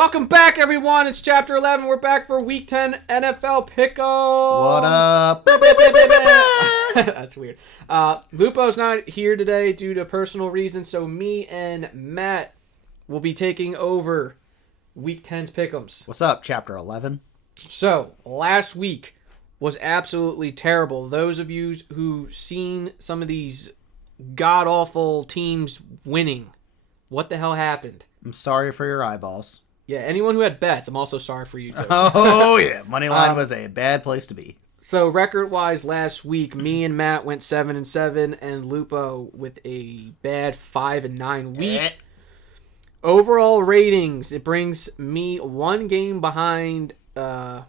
Welcome back, everyone. It's Chapter 11. We're back for Week 10 NFL Pick'em. What up? That's weird. Lupo's not here today due to personal reasons, so me and Matt will be taking over Week 10's Pick'ems. What's up, Chapter 11? So, last week was absolutely terrible. Those of you who've seen some of these god-awful teams winning, what the hell happened? I'm sorry for your eyeballs. Yeah, anyone who had bets, I'm also sorry for you too. Oh, yeah. Moneyline was a bad place to be. So, record-wise, last week, me and Matt went 7-7, and Lupo with a bad 5-9 week. Overall ratings, it brings me one game behind Matt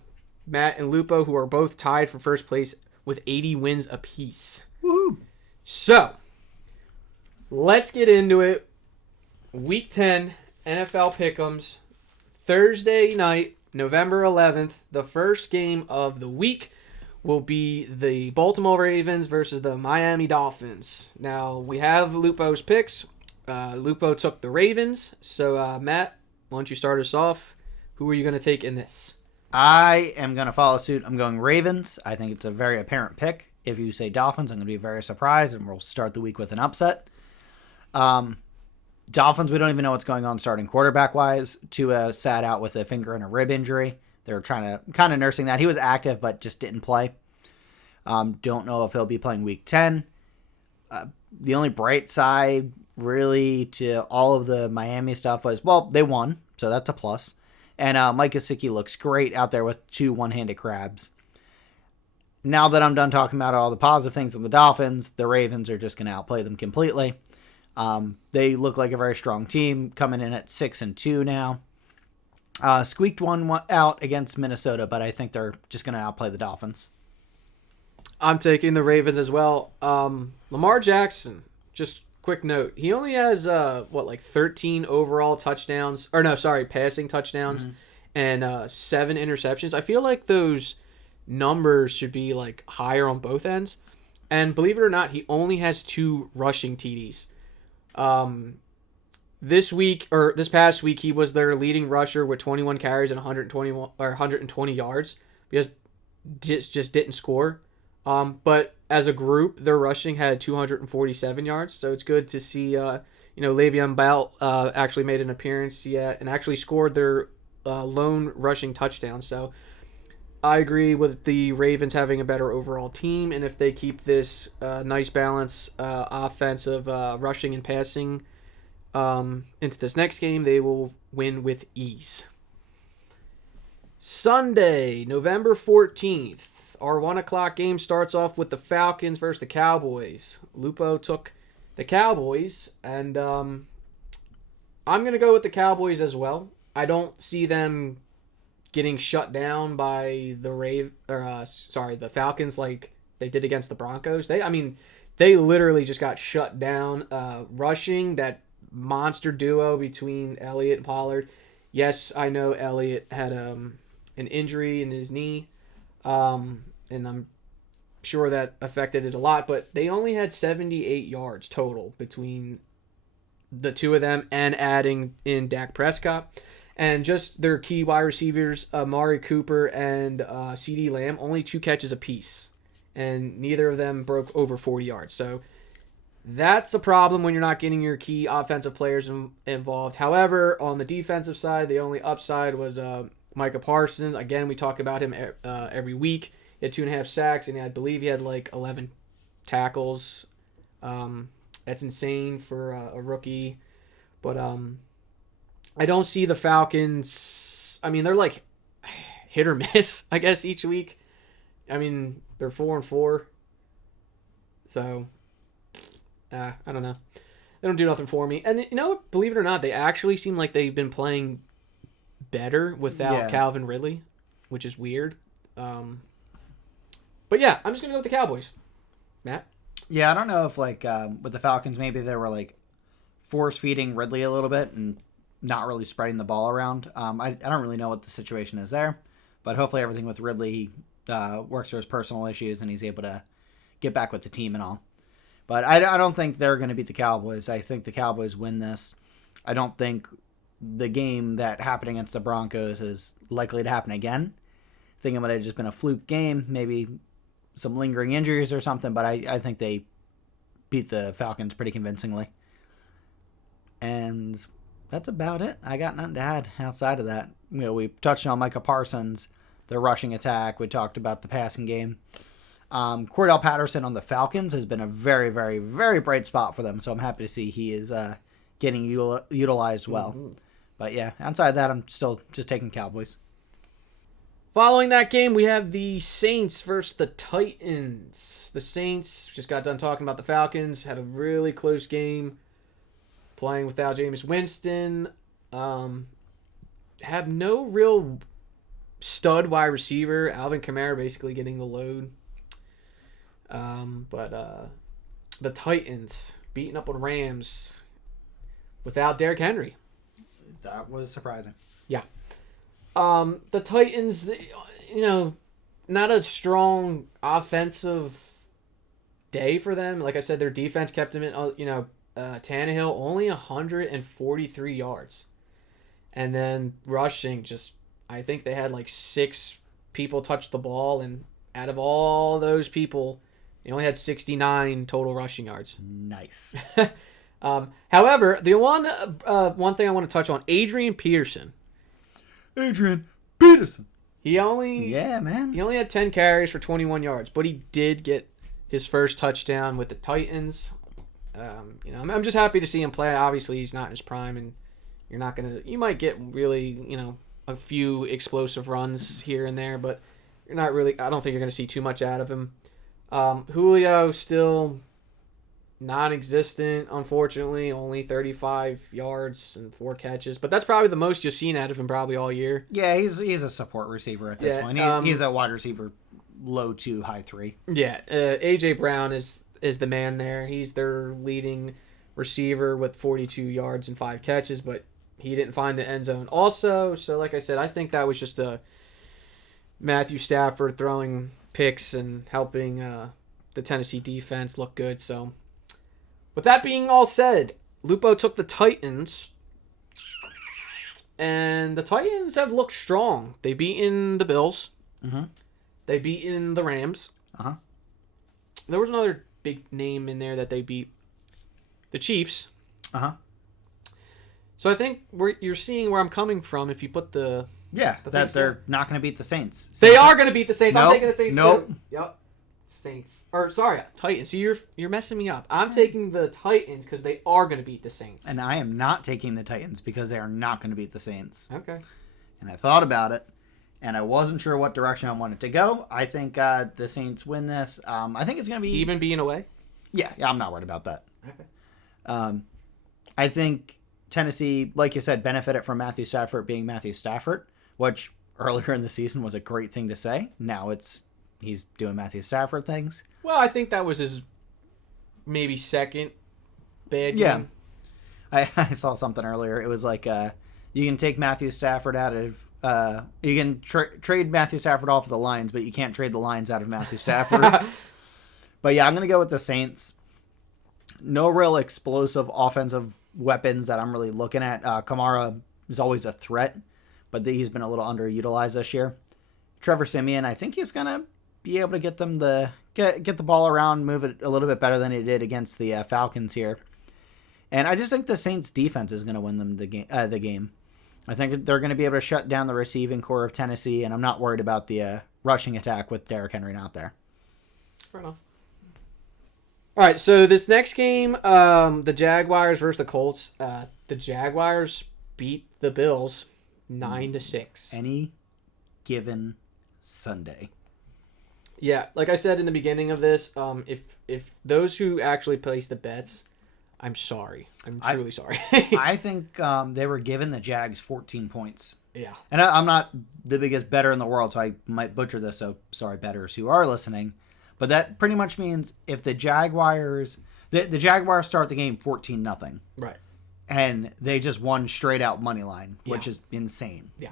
and Lupo, who are both tied for first place with 80 wins apiece. Woohoo! So, let's get into it. Week 10, NFL Pick'ems. Thursday night, November 11th, the first game of the week will be the Baltimore Ravens versus the Miami Dolphins. Now, we have Lupo's picks. Lupo took the Ravens. So, Matt, why don't you start us off? Who are you going to take in this? I am going to follow suit. I'm going Ravens. I think it's a very apparent pick. If you say Dolphins, I'm going to be very surprised, and we'll start the week with an upset. Dolphins, we don't even know what's going on starting quarterback-wise. Tua sat out with a finger and a rib injury. They're trying to kind of nursing that. He was active, but just didn't play. Don't know if he'll be playing Week 10. The only bright side, really, to all of the Miami stuff was, well, they won, so that's a plus. And Mike Gesicki looks great out there with two one-handed crabs. Now that I'm done talking about all the positive things on the Dolphins, the Ravens are just going to outplay them completely. They look like a very strong team, coming in at 6-2 now. Squeaked one out against Minnesota, but I think they're just going to outplay the Dolphins. I'm taking the Ravens as well. Lamar Jackson, just quick note, he only has 13 overall touchdowns, passing touchdowns, and 7 interceptions. I feel like those numbers should be like higher on both ends. And believe it or not, he only has 2 rushing TDs. This past week, he was their leading rusher with 21 carries and 120 yards because just didn't score. But as a group, their rushing had 247 yards. So it's good to see, Le'Veon Bell, actually made an appearance and actually scored their, lone rushing touchdown. So I agree with the Ravens having a better overall team, and if they keep this nice balance offensive rushing and passing into this next game, they will win with ease. Sunday, November 14th, our 1 o'clock game starts off with the Falcons versus the Cowboys. Lupo took the Cowboys, and I'm going to go with the Cowboys as well. I don't see them getting shut down by the Falcons like they did against the Broncos. They literally just got shut down. Rushing, that monster duo between Elliott and Pollard. Yes, I know Elliott had an injury in his knee, and I'm sure that affected it a lot, but they only had 78 yards total between the two of them and adding in Dak Prescott. And just their key wide receivers, Amari Cooper and CeeDee Lamb, only 2 catches apiece. And neither of them broke over 40 yards. So that's a problem when you're not getting your key offensive players involved. However, on the defensive side, the only upside was Micah Parsons. Again, we talk about him every week. He had 2.5 sacks, and I believe he had 11 tackles. That's insane for a rookie. But I don't see the Falcons. They're like hit or miss, I guess, each week. They're 4-4. So, I don't know. They don't do nothing for me. And you know what? Believe it or not, they actually seem like they've been playing better without Calvin Ridley, which is weird. But yeah, I'm just going to go with the Cowboys. Matt? Yeah, I don't know if with the Falcons, maybe they were force-feeding Ridley a little bit and not really spreading the ball around. I don't really know what the situation is there, but hopefully everything with Ridley works through his personal issues and he's able to get back with the team and all. But I don't think they're going to beat the Cowboys. I think the Cowboys win this. I don't think the game that happened against the Broncos is likely to happen again. I think it might have just been a fluke game, maybe some lingering injuries or something, but I think they beat the Falcons pretty convincingly. And that's about it. I got nothing to add outside of that. We touched on Micah Parsons, the rushing attack. We talked about the passing game. Cordell Patterson on the Falcons has been a very, very, very bright spot for them, so I'm happy to see he is getting utilized well. Mm-hmm. But yeah, outside of that, I'm still just taking Cowboys. Following that game, we have the Saints versus the Titans. The Saints just got done talking about the Falcons, had a really close game, playing without Jameis Winston. Have no real stud wide receiver. Alvin Kamara basically getting the load. But the Titans beating up on Rams without Derrick Henry. That was surprising. Yeah. The Titans, not a strong offensive day for them. Like I said, their defense kept them in, Tannehill only 143 yards. And then rushing, I think they had like 6 people touch the ball, and out of all those people, they only had 69 total rushing yards. Nice. However, the one thing I want to touch on, Adrian Peterson. He only had 10 carries for 21 yards, but he did get his first touchdown with the Titans. I'm just happy to see him play. Obviously, he's not in his prime, and you might get really, a few explosive runs here and there, but I don't think you're going to see too much out of him. Julio still non-existent, unfortunately. Only 35 yards and 4 catches, but that's probably the most you've seen out of him probably all year. Yeah, he's a support receiver at this point. He's a wide receiver, low 2, high 3. Yeah, A.J. Brown is the man there. He's their leading receiver with 42 yards and 5 catches, but he didn't find the end zone also. So like I said, I think that was just a Matthew Stafford throwing picks and helping the Tennessee defense look good. So with that being all said, Lupo took the Titans, and the Titans have looked strong. They've beaten the Bills. Mm-hmm. They've beaten the Rams. Uh-huh. There was another big name in there that they beat. The Chiefs. Uh-huh. So I think you're seeing where I'm coming from if you put the... Yeah, that they're not going to beat the Saints. They are going to beat the Saints. Nope. I'm taking the Saints Nope. too. Yep. Saints. Titans. See, you're messing me up. I'm taking the Titans because they are going to beat the Saints. And I am not taking the Titans because they are not going to beat the Saints. Okay. And I thought about it, and I wasn't sure what direction I wanted to go. I think the Saints win this. I think it's going to be... Even being away? Yeah, I'm not worried about that. Okay. I think Tennessee, like you said, benefited from Matthew Stafford being Matthew Stafford, which earlier in the season was a great thing to say. Now he's doing Matthew Stafford things. Well, I think that was his maybe second bad game. I saw something earlier. It was like you can take Matthew Stafford out of... you can trade Matthew Stafford off of the Lions, but you can't trade the Lions out of Matthew Stafford. But yeah, I'm going to go with the Saints. No real explosive offensive weapons that I'm really looking at. Kamara is always a threat, but he's been a little underutilized this year. Trevor Siemian, I think he's going to be able to get them get the ball around, move it a little bit better than he did against the Falcons here. And I just think the Saints defense is going to win them the game. I think they're going to be able to shut down the receiving core of Tennessee, and I'm not worried about the rushing attack with Derrick Henry not there. Fair enough. All right, so this next game, the Jaguars versus the Colts. The Jaguars beat the Bills 9-6. Any given Sunday. Yeah, like I said in the beginning of this, if those who actually place the bets, I'm sorry. I'm truly sorry. I think they were giving the Jags 14 points. Yeah. And I'm not the biggest bettor in the world, so I might butcher this, so sorry, bettors who are listening. But that pretty much means if the Jaguars... The Jaguars start the game 14-0. Right. And they just won straight-out money line, which is insane. Yeah.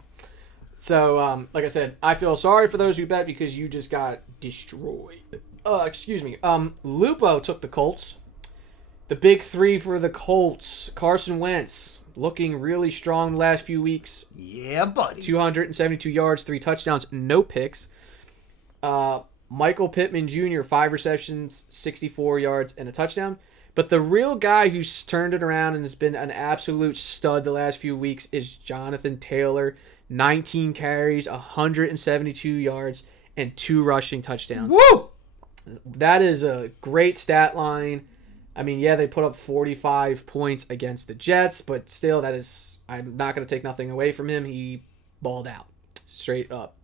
So, like I said, I feel sorry for those who bet because you just got destroyed. Excuse me. Lupo took the Colts. The big three for the Colts. Carson Wentz, looking really strong the last few weeks. Yeah, buddy. 272 yards, 3 touchdowns, no picks. Michael Pittman Jr., 5 receptions, 64 yards, and a touchdown. But the real guy who's turned it around and has been an absolute stud the last few weeks is Jonathan Taylor. 19 carries, 172 yards, and 2 rushing touchdowns. Woo! That is a great stat line. I mean, yeah, they put up 45 points against the Jets, but still, I'm not going to take nothing away from him. He balled out, straight up.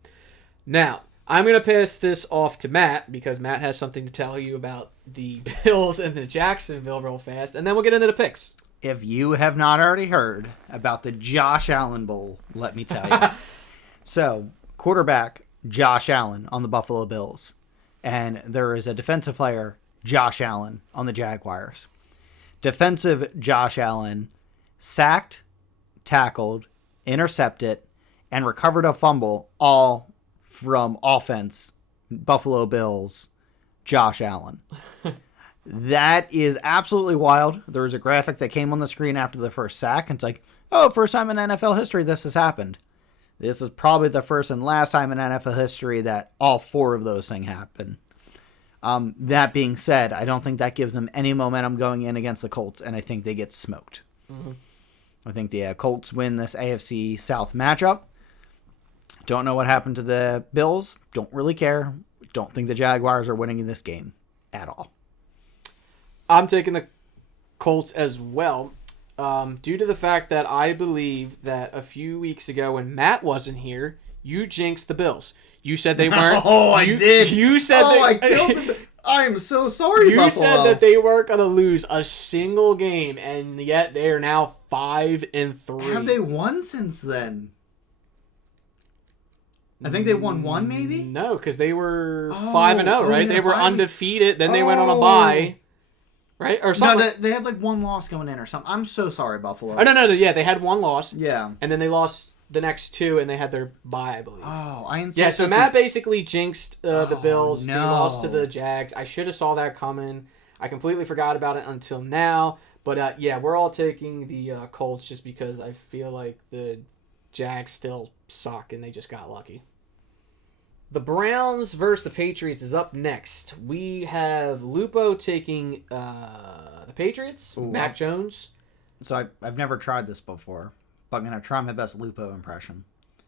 Now, I'm going to pass this off to Matt, because Matt has something to tell you about the Bills and the Jacksonville real fast, and then we'll get into the picks. If you have not already heard about the Josh Allen Bowl, let me tell you. So, quarterback Josh Allen on the Buffalo Bills, and there is a defensive player, Josh Allen, on the Jaguars. Defensive Josh Allen sacked, tackled, intercepted, and recovered a fumble, all from offense, Buffalo Bills, Josh Allen. That is absolutely wild. There was a graphic that came on the screen after the first sack, and it's like, oh, first time in NFL history this has happened. This is probably the first and last time in NFL history that all 4 of those things happen. That being said, I don't think that gives them any momentum going in against the Colts, and I think they get smoked. Mm-hmm. I think the Colts win this AFC South matchup. Don't know what happened to the Bills. Don't really care. Don't think the Jaguars are winning in this game at all. I'm taking the Colts as well, due to the fact that I believe that a few weeks ago when Matt wasn't here, you jinxed the Bills. You said they weren't. Oh, I did. You said I killed them. I'm so sorry, You Buffalo. said that they weren't going to lose a single game, and yet they are now 5-3. Have they won since then? I think they won one, maybe? No, because they were 5-0, right? They were undefeated. Then they went on a bye. Right? Or something. No, they had like one loss going in or something. I'm so sorry, Buffalo. Oh, no. Yeah, they had one loss. Yeah. And then they lost the next 2, and they had their bye, I believe. Oh, I insulted. Yeah, so Matt basically jinxed the Bills. No. They lost to the Jags. I should have saw that coming. I completely forgot about it until now. But, yeah, we're all taking the Colts just because I feel like the Jags still suck, and they just got lucky. The Browns versus the Patriots is up next. We have Lupo taking the Patriots, Ooh, Mac Jones. So I've never tried this before, but I'm going to try my best Lupo impression.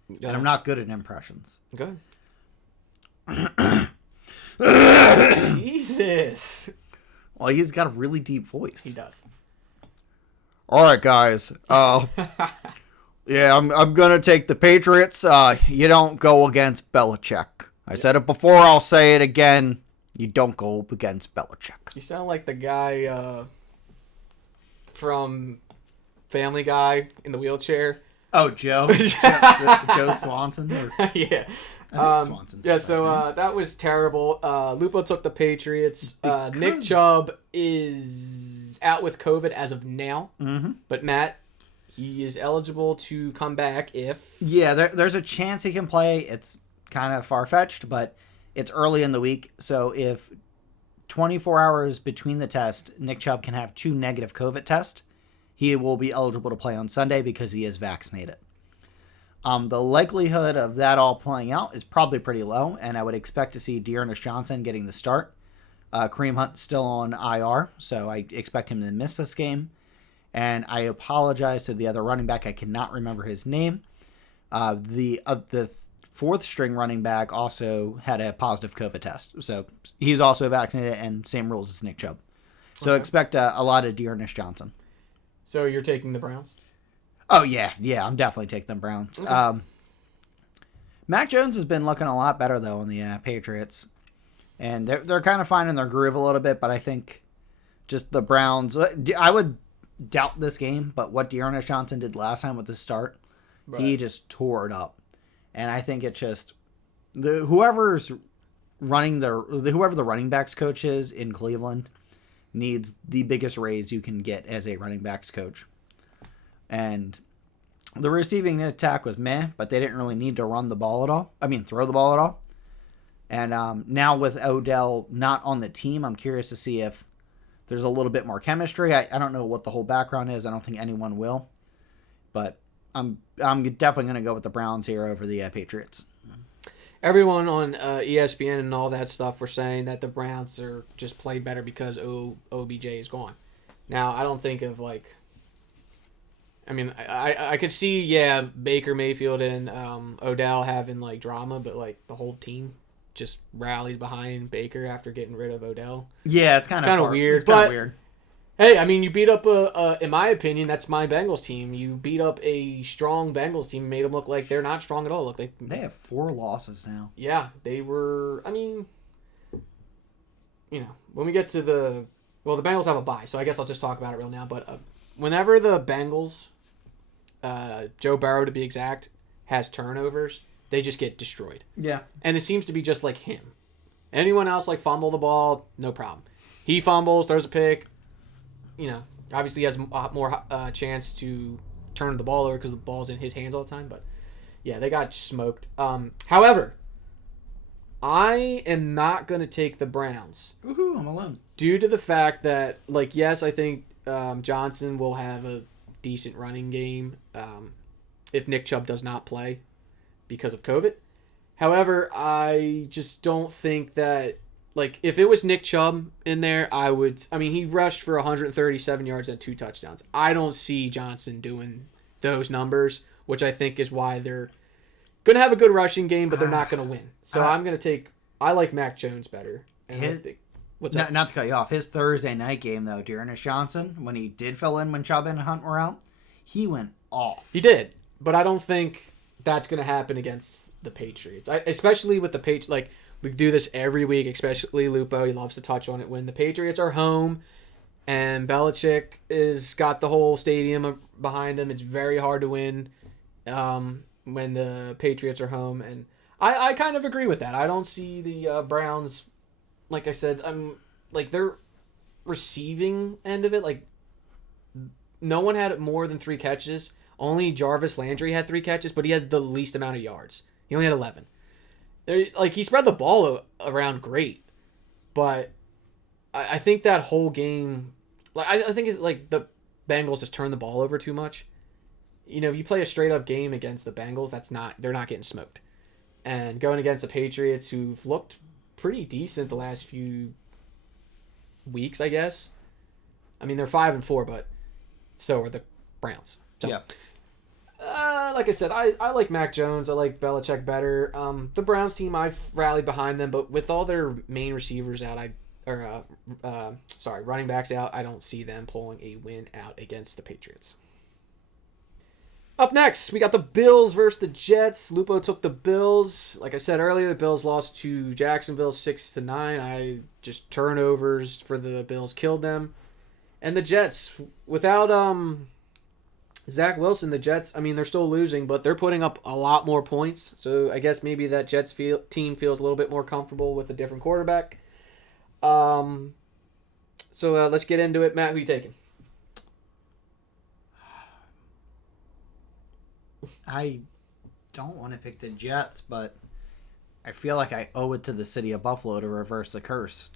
Yeah. And I'm not good at impressions. Go ahead. Jesus. Well, he's got a really deep voice. He does. All right, guys. Yeah, I'm going to take the Patriots. You don't go against Belichick. I said it before, I'll say it again. You don't go up against Belichick. You sound like the guy from Family Guy in the wheelchair. Oh, Joe? Joe Swanson? Yeah. I think Swanson's yeah, so that was terrible. Lupo took the Patriots. Nick Chubb is out with COVID as of now. Mm-hmm. But Matt, he is eligible to come back if... Yeah, there's a chance he can play. It's kind of far-fetched, but it's early in the week. So if 24 hours between the test, Nick Chubb can have 2 negative COVID tests, he will be eligible to play on Sunday because he is vaccinated. The likelihood of that all playing out is probably pretty low, and I would expect to see Dearness Johnson getting the start. Kareem Hunt's still on IR, so I expect him to miss this game. And I apologize to the other running back. I cannot remember his name. The 4th string running back also had a positive COVID test. So he's also vaccinated and same rules as Nick Chubb. So expect a lot of Dearness Johnson. So you're taking the Browns? Oh, yeah. Yeah, I'm definitely taking the Browns. Okay. Mac Jones has been looking a lot better, though, on the Patriots. And they're kind of finding their groove a little bit, but I think just the Browns... I would doubt this game, but what Dearness Johnson did last time with the start, right. He just tore it up. And I think it's just... whoever the running backs coach is in Cleveland needs the biggest raise you can get as a running backs coach. And the receiving attack was meh, but they didn't really need to run the ball at all. I mean, throw the ball at all. And now with Odell not on the team, I'm curious to see if there's a little bit more chemistry. I don't know what the whole background is. I don't think anyone will. but I'm definitely going to go with the Browns here over the Patriots. Everyone on ESPN and all that stuff were saying that the Browns are just play better because OBJ is gone. Now, I don't think of like. I mean, I could see, yeah, Baker Mayfield and Odell having like drama, but like the whole team just rallied behind Baker after getting rid of Odell. Yeah, it's kind of weird. It's kind of weird. Hey, I mean, you beat up in my opinion, that's my Bengals team. You beat up a strong Bengals team, made them look like they're not strong at all. Look, they have 4 losses now. Yeah, they were. I mean, when we get to the Bengals have a bye, so I guess I'll just talk about it real now. But whenever the Bengals, Joe Burrow to be exact, has turnovers, they just get destroyed. Yeah, and it seems to be just like him. Anyone else like fumble the ball, no problem. He fumbles, throws a pick. Obviously he has more chance to turn the ball over because the ball's in his hands all the time. But, yeah, they got smoked. However, I am not going to take the Browns. Woohoo, I'm alone. Due to the fact that, like, yes, I think Johnson will have a decent running game if Nick Chubb does not play because of COVID. However, I just don't think that. Like, if it was Nick Chubb in there, he rushed for 137 yards and 2 touchdowns. I don't see Johnson doing those numbers, which I think is why they're going to have a good rushing game, but they're not going to win. So I like Mac Jones better. And not to cut you off, his Thursday night game, though, Dearness Johnson, when he did fill in when Chubb and Hunt were out, he went off. He did, but I don't think that's going to happen against the Patriots. Especially with the Patriots, like, we do this every week, especially Lupo. He loves to touch on it. When the Patriots are home and Belichick is got the whole stadium behind him, it's very hard to win when the Patriots are home. And I kind of agree with that. I don't see the Browns, like I said, their receiving end of it. Like, no one had more than 3 catches. Only Jarvis Landry had 3 catches, but he had the least amount of yards. He only had 11. Like, he spread the ball around great, but I think that whole game, like, I think it's like the Bengals just turn the ball over too much. If you play a straight up game against the Bengals, they're not getting smoked. And going against the Patriots, who've looked pretty decent the last few weeks, I guess. I mean, they're 5-4, but so are the Browns. So. Yeah. Like I said, I like Mac Jones. I like Belichick better. The Browns team, I've rallied behind them, but with all their main receivers out, running backs out, I don't see them pulling a win out against the Patriots. Up next, we got the Bills versus the Jets. Lupo took the Bills. Like I said earlier, the Bills lost to Jacksonville 6-9. Just turnovers for the Bills killed them. And the Jets, without Zach Wilson, the Jets, they're still losing, but they're putting up a lot more points. So I guess maybe that Jets team feels a little bit more comfortable with a different quarterback. So let's get into it. Matt, who you taking? I don't want to pick the Jets, but I feel like I owe it to the city of Buffalo to reverse the curse.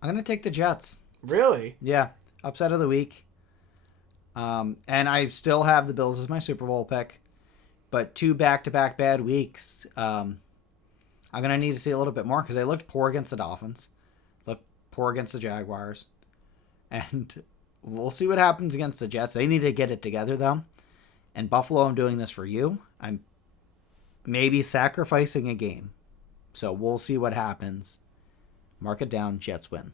I'm going to take the Jets. Really? Yeah. Upset of the week. And I still have the Bills as my Super Bowl pick. But 2 back-to-back bad weeks. I'm going to need to see a little bit more because they looked poor against the Dolphins. Looked poor against the Jaguars. And we'll see what happens against the Jets. They need to get it together, though. And Buffalo, I'm doing this for you. I'm maybe sacrificing a game. So we'll see what happens. Mark it down. Jets win.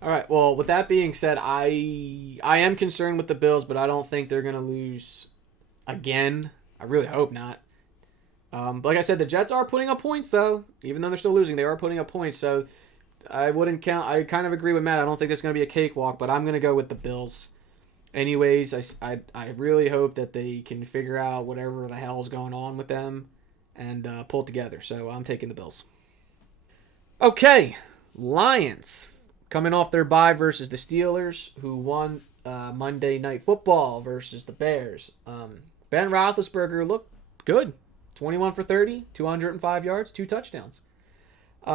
All right. Well, with that being said, I am concerned with the Bills, but I don't think they're going to lose again. I really hope not. But like I said, the Jets are putting up points, though. Even though they're still losing, they are putting up points. So I wouldn't count. I kind of agree with Matt. I don't think there's going to be a cakewalk, but I'm going to go with the Bills. Anyways, I really hope that they can figure out whatever the hell's going on with them and pull it together. So I'm taking the Bills. Okay, Lions coming off their bye versus the Steelers, who won Monday Night Football versus the Bears. Ben Roethlisberger looked good. 21 for 30, 205 yards, 2 touchdowns. You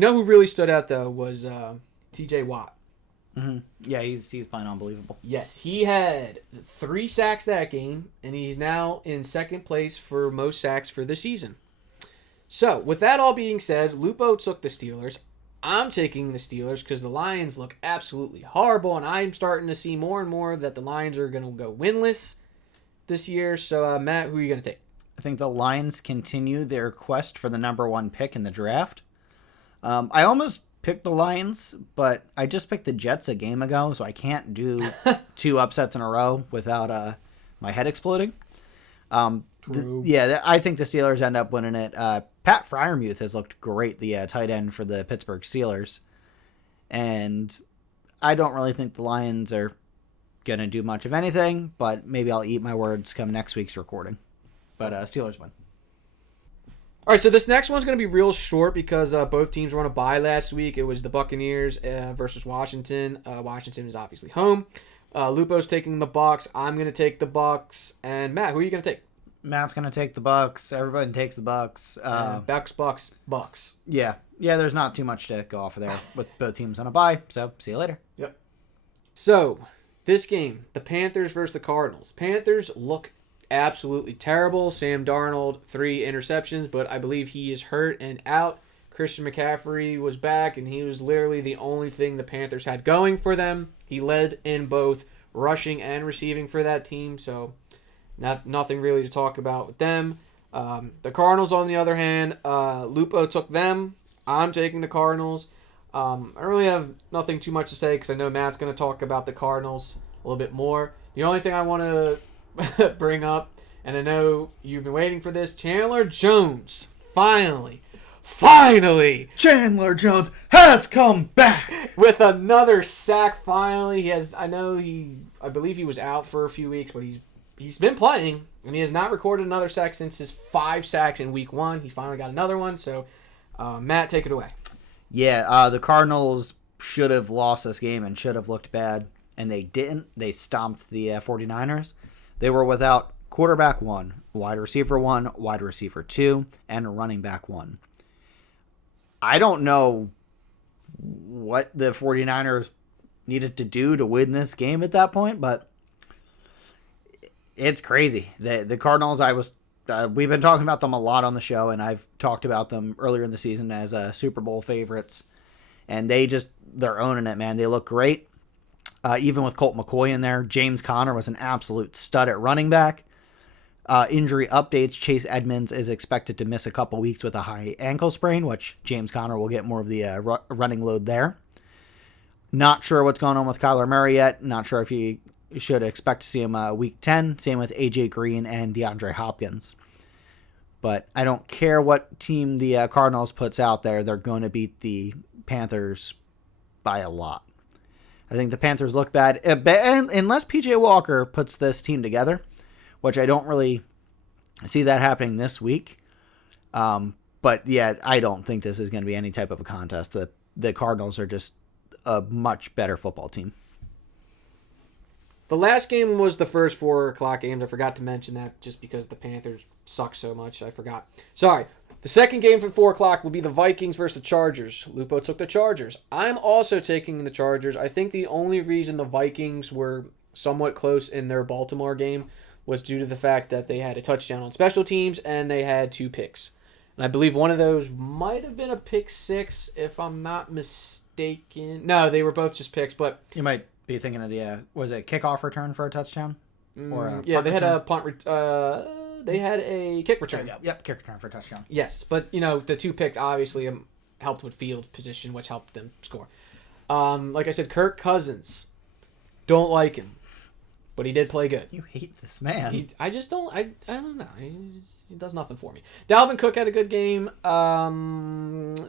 know who really stood out, though, was T.J. Watt. Mm-hmm. Yeah, he's playing unbelievable. Yes, he had 3 sacks that game, and he's now in second place for most sacks for the season. So, with that all being said, Lupo took the Steelers. I'm taking the Steelers because the Lions look absolutely horrible, and I'm starting to see more and more that the Lions are going to go winless this year. So, Matt, who are you going to take? I think the Lions continue their quest for the number 1 pick in the draft. I almost picked the Lions, but I just picked the Jets a game ago, so I can't do 2 upsets in a row without my head exploding. True. I think the Steelers end up winning it. Pat Freiermuth has looked great, the tight end for the Pittsburgh Steelers. And I don't really think the Lions are going to do much of anything, but maybe I'll eat my words come next week's recording. But Steelers win. All right, so this next one's going to be real short because both teams were on a bye last week. It was the Buccaneers versus Washington. Washington is obviously home. Lupo's taking the Bucs. I'm going to take the Bucs. And Matt, who are you going to take? Matt's going to take the Bucs. Everybody takes the Bucs. Bucs. Yeah, there's not too much to go off of there with both teams on a bye, so see you later. Yep. So, this game, the Panthers versus the Cardinals. Panthers look absolutely terrible. Sam Darnold, 3 interceptions, but I believe he is hurt and out. Christian McCaffrey was back, and he was literally the only thing the Panthers had going for them. He led in both rushing and receiving for that team, so nothing really to talk about with them. The Cardinals, on the other hand, Lupo took them. I'm taking the Cardinals. I really have nothing too much to say because I know Matt's going to talk about the Cardinals a little bit more. The only thing I want to bring up, and I know you've been waiting for this, Chandler Jones, finally, Chandler Jones has come back with another sack. Finally, I believe he was out for a few weeks, but he's been playing, and he has not recorded another sack since his 5 sacks in week 1. He finally got another one. So, Matt, take it away. Yeah, the Cardinals should have lost this game and should have looked bad, and they didn't. They stomped the 49ers. They were without quarterback 1, wide receiver 1, wide receiver 2, and running back 1. I don't know what the 49ers needed to do to win this game at that point, but it's crazy. The Cardinals, we've been talking about them a lot on the show, and I've talked about them earlier in the season as Super Bowl favorites, and they're owning it, man. They look great. Even with Colt McCoy in there, James Conner was an absolute stud at running back. Injury updates, Chase Edmonds is expected to miss a couple weeks with a high ankle sprain, which James Conner will get more of the running load there. Not sure what's going on with Kyler Murray yet. Not sure if you should expect to see him week 10. Same with AJ Green and DeAndre Hopkins. But I don't care what team the Cardinals puts out there. They're going to beat the Panthers by a lot. I think the Panthers look bad. Unless PJ Walker puts this team together, which I don't really see that happening this week. But yeah, I don't think this is going to be any type of a contest. The Cardinals are just a much better football team. The last game was the first 4 o'clock games. I forgot to mention that just because the Panthers suck so much. I forgot. Sorry. The second game for 4 o'clock will be the Vikings versus the Chargers. Lupo took the Chargers. I'm also taking the Chargers. I think the only reason the Vikings were somewhat close in their Baltimore game was due to the fact that they had a touchdown on special teams and they had 2 picks. And I believe one of those might have been a pick 6, if I'm not mistaken. No, they were both just picks, but You might be thinking of the, was it kickoff return for a touchdown? They had a punt they had a kick return. Yep, kick return for a touchdown. Yes, but the 2 picked obviously helped with field position, which helped them score. Like I said, Kirk Cousins, don't like him, but he did play good. You hate this man. I just don't. I don't know. He does nothing for me. Dalvin Cook had a good game.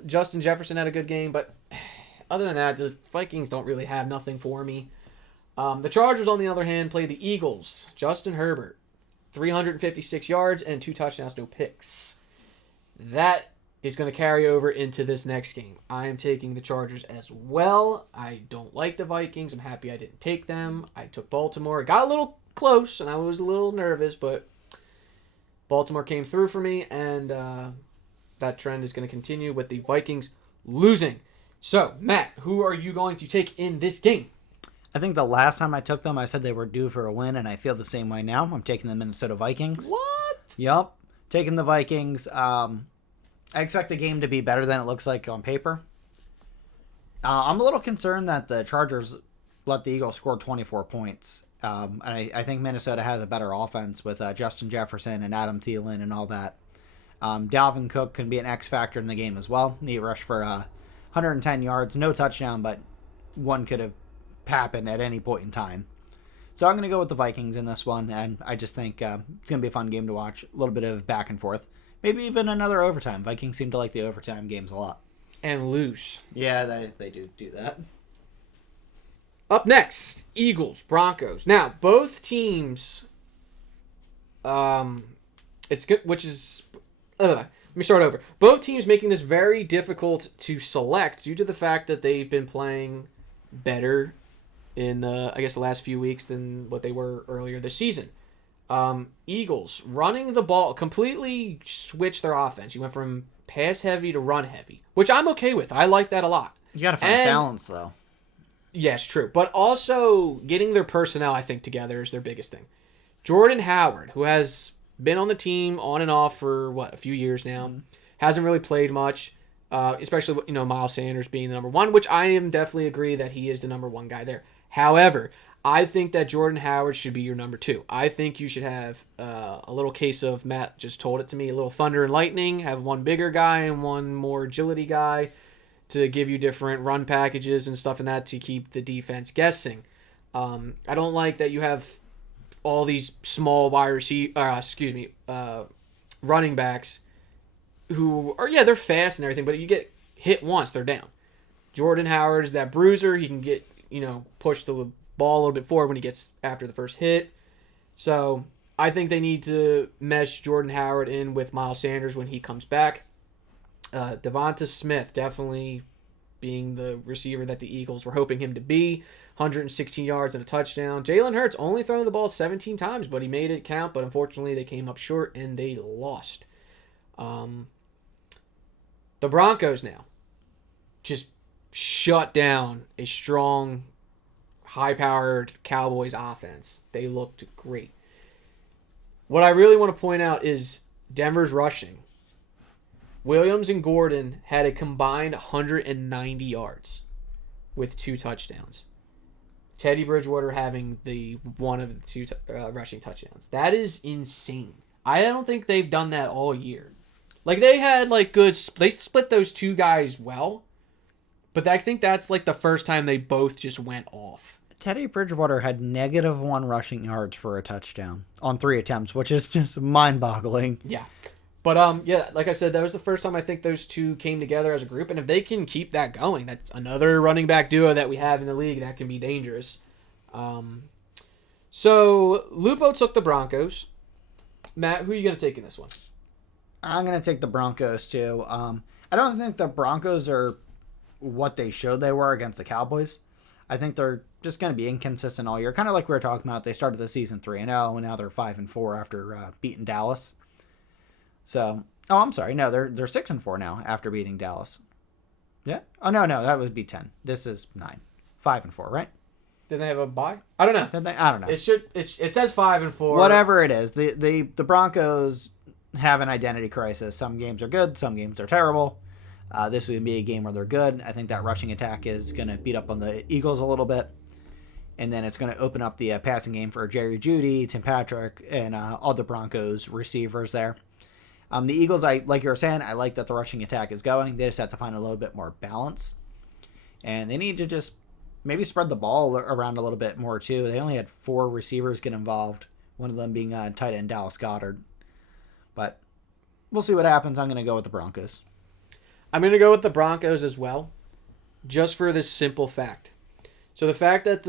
Justin Jefferson had a good game, but other than that, the Vikings don't really have nothing for me. The Chargers, on the other hand, play the Eagles. Justin Herbert, 356 yards and 2 touchdowns, no picks. That is going to carry over into this next game. I am taking the Chargers as well. I don't like the Vikings. I'm happy I didn't take them. I took Baltimore. It got a little close, and I was a little nervous, but Baltimore came through for me, and that trend is going to continue with the Vikings losing. So, Matt, who are you going to take in this game? I think the last time I took them, I said they were due for a win, and I feel the same way now. I'm taking the Minnesota Vikings. What? Yep. Taking the Vikings. I expect the game to be better than it looks like on paper. I'm a little concerned that the Chargers let the Eagles score 24 points. And I think Minnesota has a better offense with Justin Jefferson and Adam Thielen and all that. Dalvin Cook can be an X factor in the game as well. He rushed for 110 yards, no touchdown, but one could have happened at any point in time. So I'm going to go with the Vikings in this one, and I just think it's going to be a fun game to watch. A little bit of back and forth. Maybe even another overtime. Vikings seem to like the overtime games a lot. And lose. Yeah, they do that. Up next, Eagles, Broncos. Now, both teams, it's good, which is, let me start over. Both teams making this very difficult to select due to the fact that they've been playing better in, the last few weeks than what they were earlier this season. Eagles, running the ball, completely switched their offense. You went from pass heavy to run heavy, which I'm okay with. I like that a lot. You got to find balance, though. Yes, true. But also getting their personnel, I think, together is their biggest thing. Jordan Howard, who has been on the team on and off for, a few years now, hasn't really played much, especially, Miles Sanders being the number one, which I am definitely agree that he is the number one guy there. However, I think that Jordan Howard should be your number two. I think you should have a little case of, Matt just told it to me, a little thunder and lightning, have one bigger guy and one more agility guy, to give you different run packages and stuff and that to keep the defense guessing. I don't like that you have all these small running backs who are, they're fast and everything, but you get hit once, they're down. Jordan Howard is that bruiser. He can get, push the ball a little bit forward when he gets after the first hit. So I think they need to mesh Jordan Howard in with Miles Sanders when he comes back. Devonta Smith definitely being the receiver that the Eagles were hoping him to be. 116 yards and a touchdown. Jalen Hurts only thrown the ball 17 times, but he made it count. But unfortunately, they came up short and they lost. The Broncos now just shut down a strong, high-powered Cowboys offense. They looked great. What I really want to point out is Denver's rushing. Williams and Gordon had a combined 190 yards with 2 touchdowns. Teddy Bridgewater having the one of the 2 rushing touchdowns. That is insane. I don't think they've done that all year. Like, they had, they split those 2 guys well, but I think that's, the first time they both just went off. Teddy Bridgewater had -1 rushing yards for a touchdown on 3 attempts, which is just mind-boggling. Yeah. But, like I said, that was the first time I think those 2 came together as a group. And if they can keep that going, that's another running back duo that we have in the league that can be dangerous. So, Lupo took the Broncos. Matt, who are you going to take in this one? I'm going to take the Broncos, too. I don't think the Broncos are what they showed they were against the Cowboys. I think they're just going to be inconsistent all year. Kind of like we were talking about. They started the season 3-0, and now they're 5-4 after beating Dallas. So, I'm sorry. No, they're 6-4 now after beating Dallas. Yeah. Oh no, that would be 10. This is 9, 5-4, right? Did they have a bye? I don't know. I don't know. It says 5-4. Whatever it is, the Broncos have an identity crisis. Some games are good, some games are terrible. This is going to be a game where they're good. I think that rushing attack is going to beat up on the Eagles a little bit. And then it's going to open up the passing game for Jerry Jeudy, Tim Patrick, and all the Broncos receivers there. The Eagles, like you were saying, I like that the rushing attack is going. They just have to find a little bit more balance. And they need to just maybe spread the ball around a little bit more, too. They only had 4 receivers get involved, one of them being tight end Dallas Goedert. But we'll see what happens. I'm going to go with the Broncos. I'm going to go with the Broncos as well, just for this simple fact. So the fact that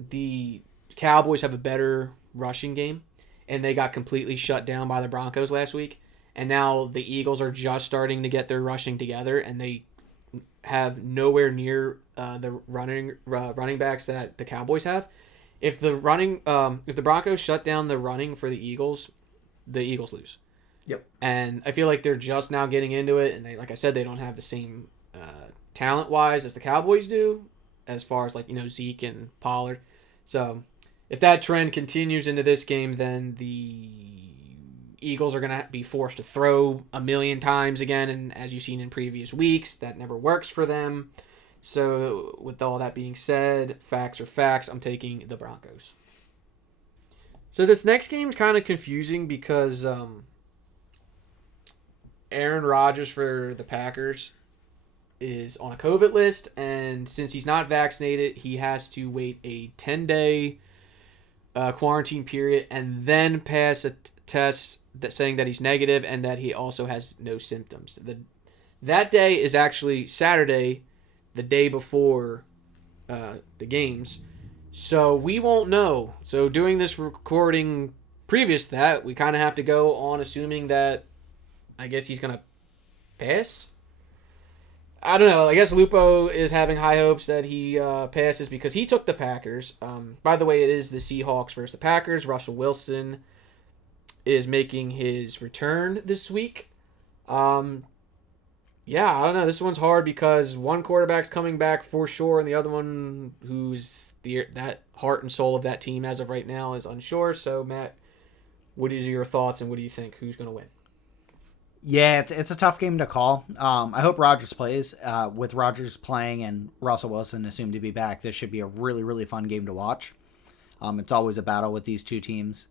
the Cowboys have a better rushing game, and they got completely shut down by the Broncos last week, and now the Eagles are just starting to get their rushing together, and they have nowhere near the running backs that the Cowboys have. If the Broncos shut down the running for the Eagles lose. Yep. And I feel like they're just now getting into it, and they, like I said, they don't have the same talent-wise as the Cowboys do, as far as, like, Zeke and Pollard. So if that trend continues into this game, then the Eagles are going to be forced to throw a million times again, and as you've seen in previous weeks, that never works for them. So with all that being said, facts are facts. I'm taking the Broncos. So this next game is kind of confusing because Aaron Rodgers for the Packers is on a COVID list, and since he's not vaccinated, he has to wait a 10-day quarantine period and then pass a test saying that he's negative and that he also has no symptoms. That day is actually Saturday, the day before the games, so we won't know. So doing this recording previous to that, we kind of have to go on assuming that I guess he's going to pass. I don't know. I guess Lupo is having high hopes that he passes because he took the Packers. By the way, it is the Seahawks versus the Packers. Russell Wilson is making his return this week. Yeah, I don't know. This one's hard because one quarterback's coming back for sure, and the other one, who's that heart and soul of that team as of right now, is unsure. So, Matt, what is your thoughts, and what do you think? Who's going to win? Yeah, it's a tough game to call. I hope Rodgers plays. With Rodgers playing and Russell Wilson assumed to be back, this should be a really, really fun game to watch. It's always a battle with these two teams.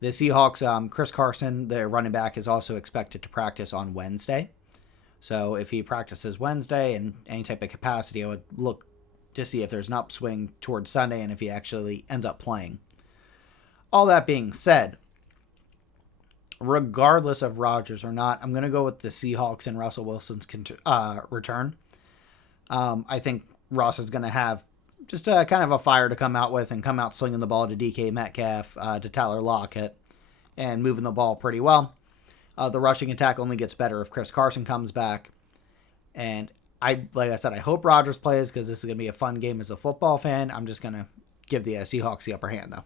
The Seahawks, Chris Carson, their running back, is also expected to practice on Wednesday. So if he practices Wednesday in any type of capacity, I would look to see if there's an upswing towards Sunday and if he actually ends up playing. All that being said, regardless of Rodgers or not, I'm going to go with the Seahawks and Russell Wilson's return. I think Ross is going to have just a kind of a fire to come out with and come out slinging the ball to DK Metcalf, to Tyler Lockett, and moving the ball pretty well. The rushing attack only gets better if Chris Carson comes back. And like I said, I hope Rodgers plays because this is going to be a fun game as a football fan. I'm just going to give the Seahawks the upper hand, though.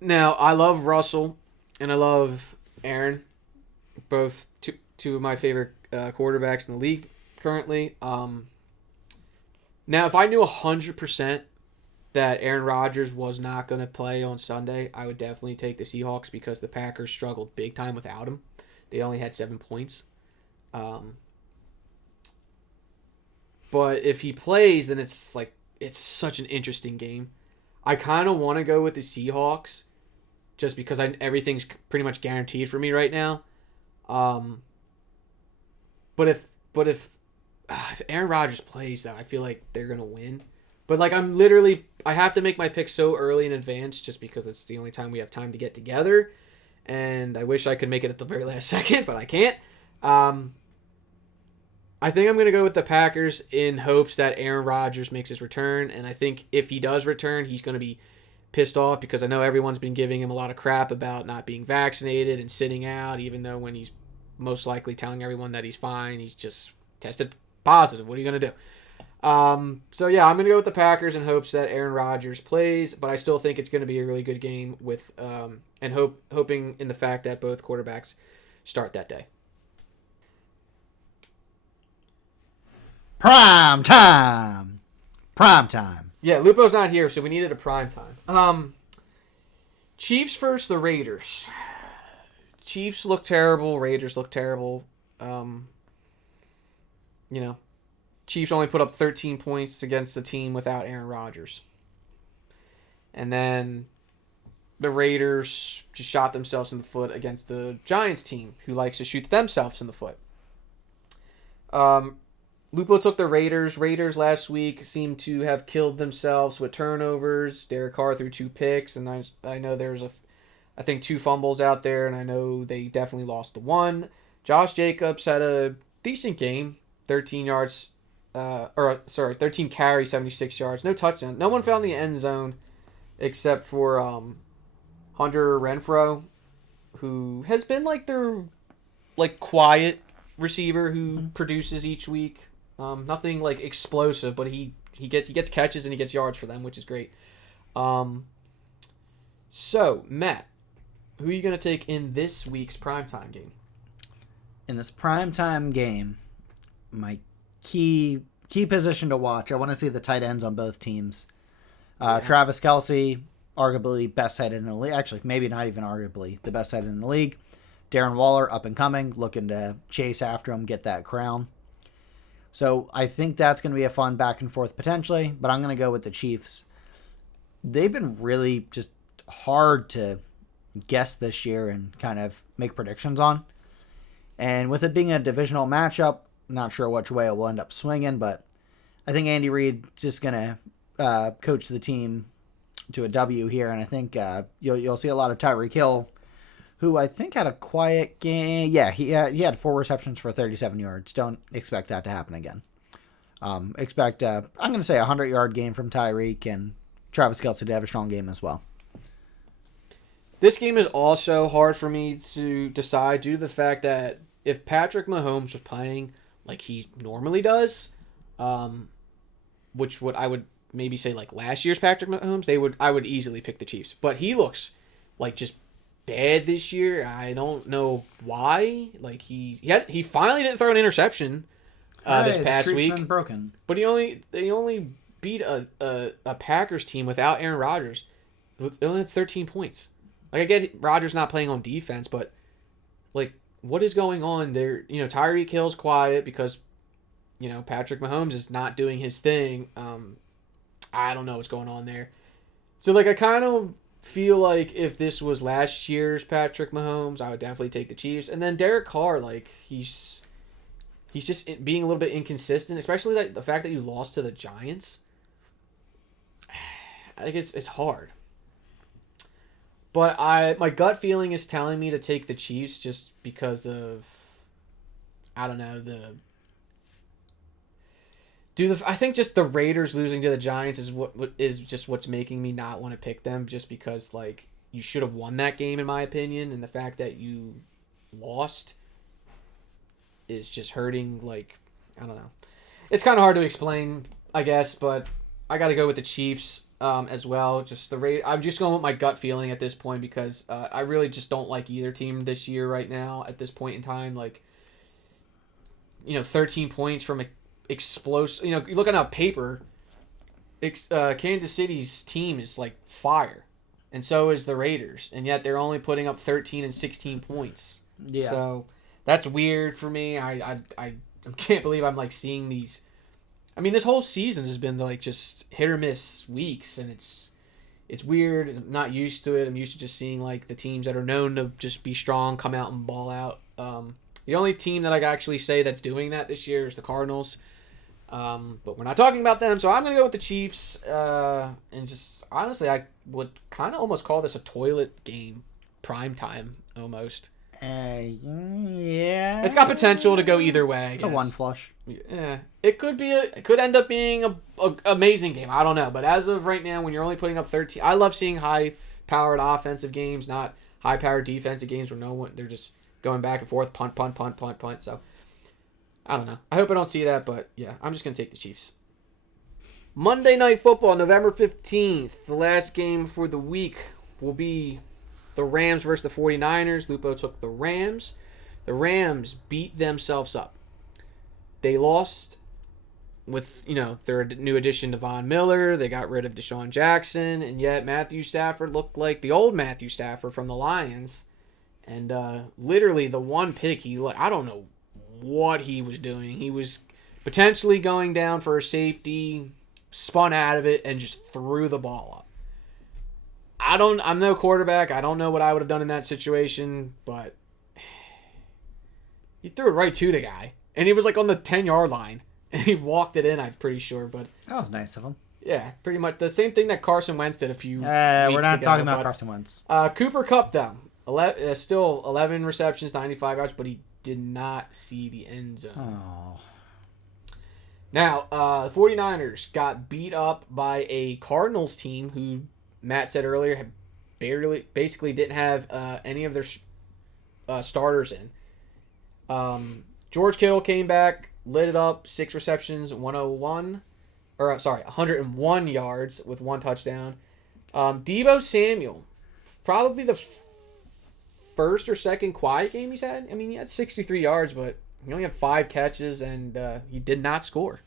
Now, I love Russell and I love Aaron, both two of my favorite quarterbacks in the league currently. Now, if I knew 100% that Aaron Rodgers was not going to play on Sunday, I would definitely take the Seahawks because the Packers struggled big time without him. They only had 7 points. But if he plays, then it's such an interesting game. I kind of want to go with the Seahawks just because everything's pretty much guaranteed for me right now. But if Aaron Rodgers plays, though, I feel like they're going to win. But I have to make my pick so early in advance just because it's the only time we have time to get together. And I wish I could make it at the very last second, but I can't. I think I'm going to go with the Packers in hopes that Aaron Rodgers makes his return. And I think if he does return, he's going to be pissed off because I know everyone's been giving him a lot of crap about not being vaccinated and sitting out, even though when he's most likely telling everyone that he's fine, he's just tested positive. What are you going to do? So yeah, I'm going to go with the Packers in hopes that Aaron Rodgers plays, but I still think it's going to be a really good game with hoping in the fact that both quarterbacks start that day. Prime time. Yeah, Lupo's not here, so we needed a prime time. Chiefs versus the Raiders. Chiefs look terrible. Raiders look terrible. Chiefs only put up 13 points against the team without Aaron Rodgers. And then the Raiders just shot themselves in the foot against the Giants team, who likes to shoot themselves in the foot. Lupo took the Raiders. Raiders last week seemed to have killed themselves with turnovers. Derek Carr threw 2 picks, and I know there's I think 2 fumbles out there, and I know they definitely lost the one. Josh Jacobs had a decent game, 13 carries, 76 yards, no touchdown. No one found the end zone except for Hunter Renfrow, who has been their quiet receiver who produces each week. Nothing explosive, but he gets catches and he gets yards for them, which is great. So Matt, who are you going to take in this week's primetime game? In this primetime game, my key position to watch. I want to see the tight ends on both teams. Travis Kelce, arguably best tight end in the league. Actually, maybe not even arguably the best tight end in the league. Darren Waller, up and coming, looking to chase after him, get that crown. So I think that's going to be a fun back and forth potentially, but I'm going to go with the Chiefs. They've been really just hard to guess this year and kind of make predictions on. And with it being a divisional matchup, not sure which way it will end up swinging, but I think Andy Reid's just going to coach the team to a W here, and I think you'll see a lot of Tyreek Hill, who I think had a quiet game. Yeah, he had 4 receptions for 37 yards. Don't expect that to happen again. Expect, I'm going to say, a 100-yard game from Tyreek, and Travis Kelce to have a strong game as well. This game is also hard for me to decide due to the fact that if Patrick Mahomes was playing like he normally does, which I would maybe say like last year's Patrick Mahomes, I would easily pick the Chiefs. But he looks like just bad this year. I don't know why. Like he finally didn't throw an interception this past week. Been broken. But they only beat a Packers team without Aaron Rodgers. They only had 13 points. Like I get Rodgers not playing on defense, but like what is going on there? Tyreek Hill's quiet because Patrick Mahomes is not doing his thing. I don't know what's going on there. So like I kind of feel like if this was last year's Patrick Mahomes, I would definitely take the Chiefs. And then Derek Carr, like he's just being a little bit inconsistent, especially like the fact that you lost to the Giants. I think it's hard. But my gut feeling is telling me to take the Chiefs just because of, I don't know, I think just the Raiders losing to the Giants is what is just what's making me not want to pick them, just because like you should have won that game in my opinion, and the fact that you lost is just hurting. Like I don't know, it's kind of hard to explain, I guess, but I got to go with the Chiefs as well. Just I'm just going with my gut feeling at this point because I really just don't like either team this year right now at this point in time. Like 13 points from a explosive. You're looking at paper. Kansas City's team is like fire, and so is the Raiders, and yet they're only putting up 13 and 16 points. Yeah. So that's weird for me. I can't believe I'm like seeing these. I mean, this whole season has been like just hit or miss weeks, and it's weird. I'm not used to it. I'm used to just seeing like the teams that are known to just be strong come out and ball out. The only team that I can actually say that's doing that this year is the Cardinals. But we're not talking about them, so I'm going to go with the Chiefs. And just, honestly, I would kind of almost call this a toilet game, prime time, almost. Yeah. It's got potential to go either way, I It's guess. a one flush. Yeah. It could end up being a amazing game. I don't know. But as of right now, when you're only putting up 13, I love seeing high-powered offensive games, not high-powered defensive games where they're just going back and forth, punt. So, I don't know. I hope I don't see that, but yeah, I'm just going to take the Chiefs. Monday Night Football, November 15th. The last game for the week will be the Rams versus the 49ers. Lupo took the Rams. The Rams beat themselves up. They lost with, their new addition to Von Miller. They got rid of Deshaun Jackson, and yet Matthew Stafford looked like the old Matthew Stafford from the Lions. And literally the one pick I don't know what he was doing. He was potentially going down for a safety, spun out of it, and just threw the ball up. I'm no quarterback. I don't know what I would have done in that situation, but he threw it right to the guy. And he was like on the 10-yard line. And he walked it in, I'm pretty sure. But that was nice of him. Yeah, pretty much the same thing that Carson Wentz did a few weeks we're not ago, talking about Carson Wentz. Cooper Kupp, though. Still 11 receptions, 95 yards, but he did not see the end zone. Oh. Now, the 49ers got beat up by a Cardinals team who Matt said earlier had basically didn't have any of their starters in. George Kittle came back, lit it up, 6 receptions, 101 yards with 1 touchdown. Deebo Samuel, probably the first or second quiet game he's had. I mean, he had 63 yards, but He only had 5 catches, and he did not score.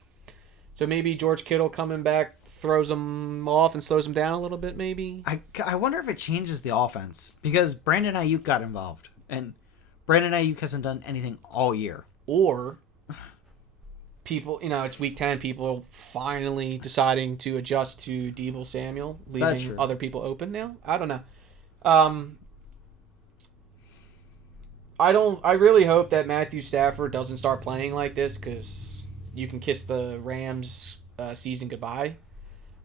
So maybe George Kittle coming back throws him off and slows him down a little bit, maybe. I wonder if it changes the offense because Brandon Ayuk got involved, and Brandon Ayuk hasn't done anything all year. Or people, it's week 10, people finally deciding to adjust to Deebo Samuel, leaving other people open now. I don't know. I really hope that Matthew Stafford doesn't start playing like this because you can kiss the Rams season goodbye.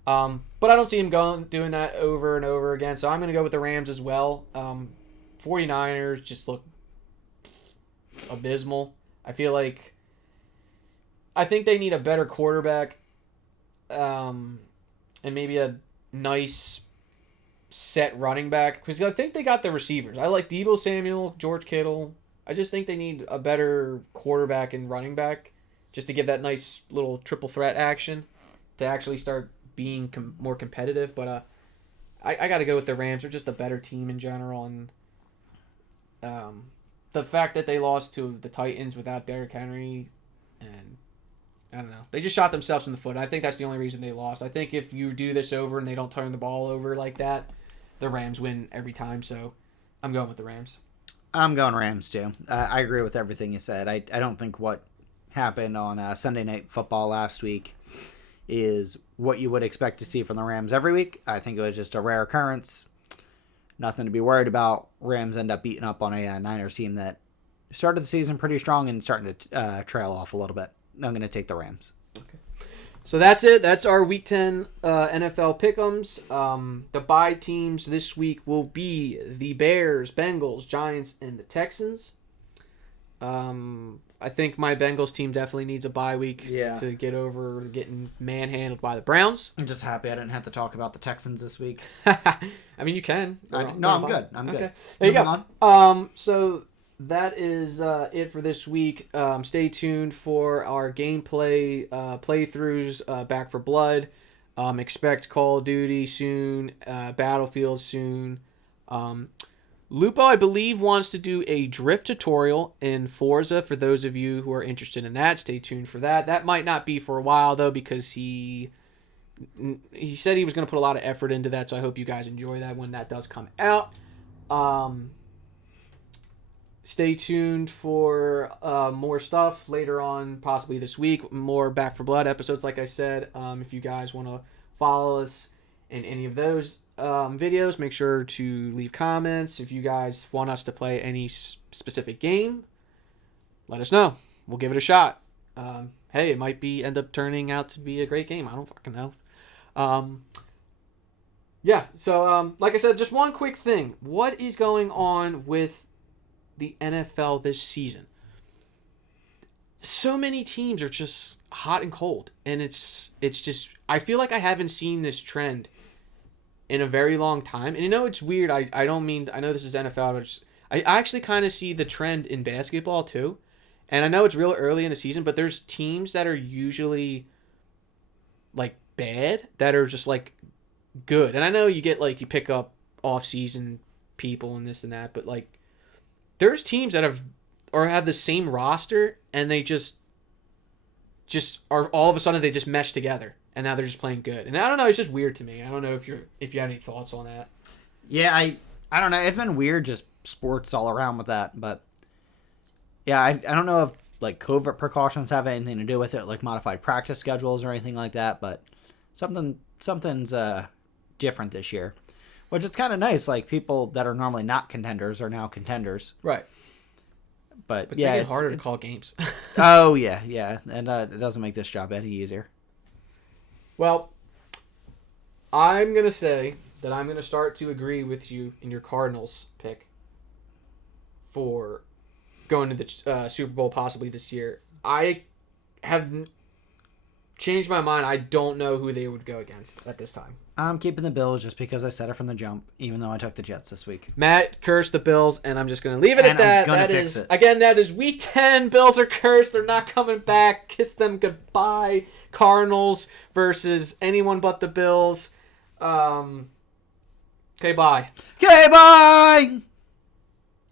But I don't see him doing that over and over again, so I'm going to go with the Rams as well. 49ers just look abysmal. I think they need a better quarterback, and maybe a nice set running back, because I think they got the receivers. I like Deebo Samuel, George Kittle. I just think they need a better quarterback and running back just to give that nice little triple threat action to actually start being more competitive. But I got to go with the Rams. They're just a better team in general, and the fact that they lost to the Titans without Derrick Henry, and I don't know, they just shot themselves in the foot. I think that's the only reason they lost. I think if you do this over and they don't turn the ball over like that, the Rams win every time. So I'm going with the Rams. I'm going Rams too. I agree with everything you said. I don't think what happened on Sunday Night Football last week is what you would expect to see from the Rams every week. I think it was just a rare occurrence. Nothing to be worried about. Rams end up beating up on a Niners team that started the season pretty strong and starting to trail off a little bit. I'm going to take the Rams. Okay. So that's it. That's our Week 10 NFL pick'ems. The bye teams this week will be the Bears, Bengals, Giants, and the Texans. I think my Bengals team definitely needs a bye week to get over getting manhandled by the Browns. I'm just happy I didn't have to talk about the Texans this week. I mean, you can. I'm good. I'm good. There you go. So that is it for this week. Stay tuned for our gameplay playthroughs, Back for Blood. Expect Call of Duty soon, Battlefield soon. Lupo, I believe, wants to do a drift tutorial in Forza for those of you who are interested in that. Stay tuned for that. That might not be for a while, though, because he said he was going to put a lot of effort into that, so I hope you guys enjoy that when that does come out. Stay tuned for more stuff later on, possibly this week. More Back for Blood episodes, like I said. If you guys want to follow us in any of those videos, make sure to leave comments. If you guys want us to play any specific game, let us know. We'll give it a shot. Hey, it might end up turning out to be a great game. I don't fucking know. So like I said, just one quick thing. What is going on with the NFL this season? So many teams are just hot and cold, and it's just, I feel like I haven't seen this trend in a very long time. And it's weird. I know this is NFL, but I actually kind of see the trend in basketball too. And I know it's real early in the season, but there's teams that are usually like bad that are just like good. And I know you get you pick up off-season people and this and that, but there's teams that have the same roster, and they just are, all of a sudden they just mesh together, and now they're just playing good. And I don't know, it's just weird to me. I don't know if you have any thoughts on that. Yeah, I don't know. It's been weird, just sports all around with that. But yeah, I don't know if COVID precautions have anything to do with it, like modified practice schedules or anything like that. But something's different this year, which is kind of nice. Like, people that are normally not contenders are now contenders. Right. But yeah, it's harder to call games. Oh, yeah. And it doesn't make this job any easier. Well, I'm going to say that I'm going to start to agree with you in your Cardinals pick for going to the Super Bowl possibly this year. I have changed my mind. I don't know who they would go against at this time. I'm keeping the Bills just because I said it from the jump, even though I took the Jets this week. Matt cursed the Bills, and I'm just going to leave it at that. That is Week 10. Bills are cursed. They're not coming back. Kiss them goodbye. Cardinals versus anyone but the Bills. Okay, bye. Okay, bye!